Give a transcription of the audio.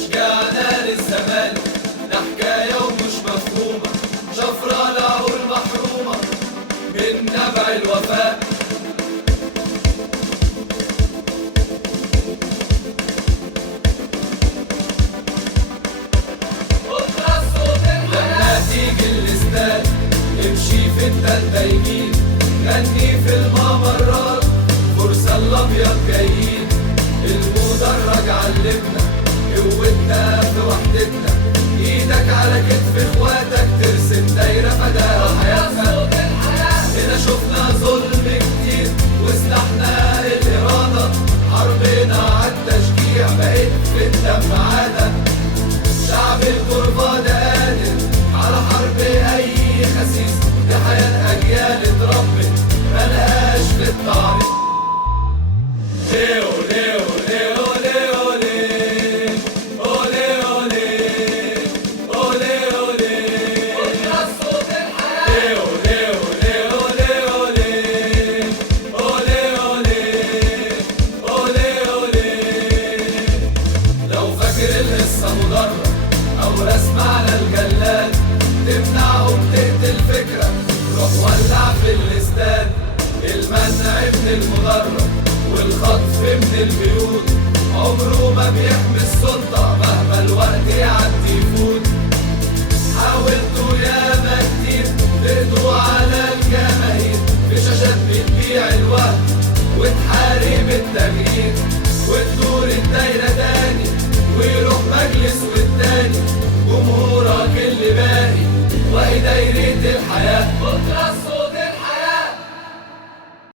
تشجيعنا للزمالك ده حكاية ومش مفهومة، شفرة العقول محرومة من نبع الوفاء. لما تيجي الاستاد امشي في التالتة يمين، غني في الممرات فرصة الابيض جايين. المدرج علمنا قوتنا في وحدتنا، ايدك على كتف اخواتك ترسم دايرة فداها حياتنا. هنا شفنا ظلم كتير وسلاحنا الإرادة، حربنا عالتشجيع بقت في الدم عادة. شعب الغربة ده قادر على حرب أي خسيس، دي حياة أجيال اتربت ملهاش في التعريف. ليه وليه وليه وليه وليه وليه وليه وليه وليه قلنا صوت الحياة. ليه وليه وليه وليه وليه وليه وليه وليه. لو فاكر القصة مدرج أو رسم على الجلاد تمنعهم تقتل فكرة، روح ولع في الاستاد. المنع من المدرج والخطف من البيوت عمره ما بيحمي السلطة مهما الوقت يعدي يفوت. حاولتوا ياما كتير تقضوا على الجماهير، في شاشات بتبيع الوهم وتحارب التغيير، وتدور الدايرة تاني ويروح مجلس والتاني جمهورك اللي باقي وهي دايرة الحياة.